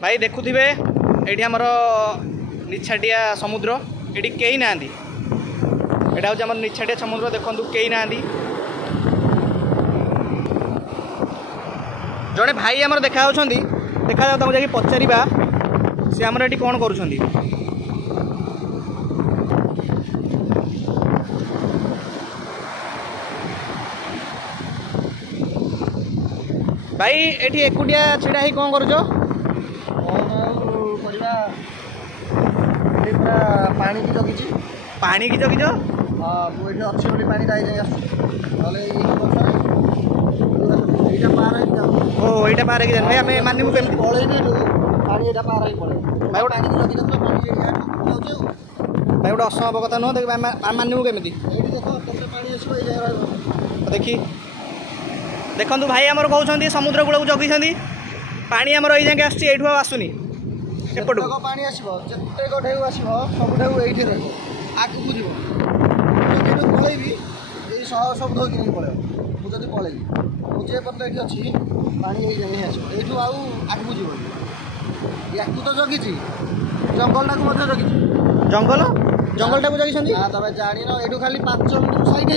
भाई देखुथिबे एठी हमर निछाटिया समुद्र एठी केही नांदी एटा हूँ हमर निछाटिया समुद्र देखंतु केही नांदी जड़े भाई आमर देखा देखा जाए पचारा सी आमर ये कौन कर भाई एठी एकुटिया छिड़ा ही कौन कर पानी की जगी पानी की जगिच हाँ मुझे अच्छे बोली पानी दाई जाए ओ यहाँ पार है भाई आम मानू केमी पलैनी पानी यहाँ पार पड़े भाई पानी की जगी भाई गोटे असंभव कथा नुह देख मानू केमी देखी देखु भाई आमर कहते समुद्र कूल को जगी पानी आमर ये जाए आसुनी आसुनी एपट पानी आसो जिते ढेउ आसो सब ढेउ ये आगे जीव पलैबी ये सब ढो कि पलैब मुझे पलैबी मुझे पर्यटन ये अच्छी पानी ये आसो यू आगे जीव या तो जगी जंगल टाक जगी जंगल जंगल टाक जगी तुम जान यू खाली 5 मिनट साइड है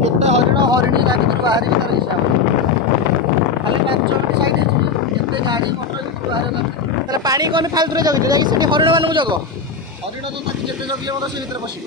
केते हरिणी ता भर बाहर तार हिसाब खाली 5 मिनट साइड है केते गाड़ी मोटर बाहर पानी कौन फालतू जगी हरिण मानू जग हरिण तो जिते जगिले मतलब से भर पशिब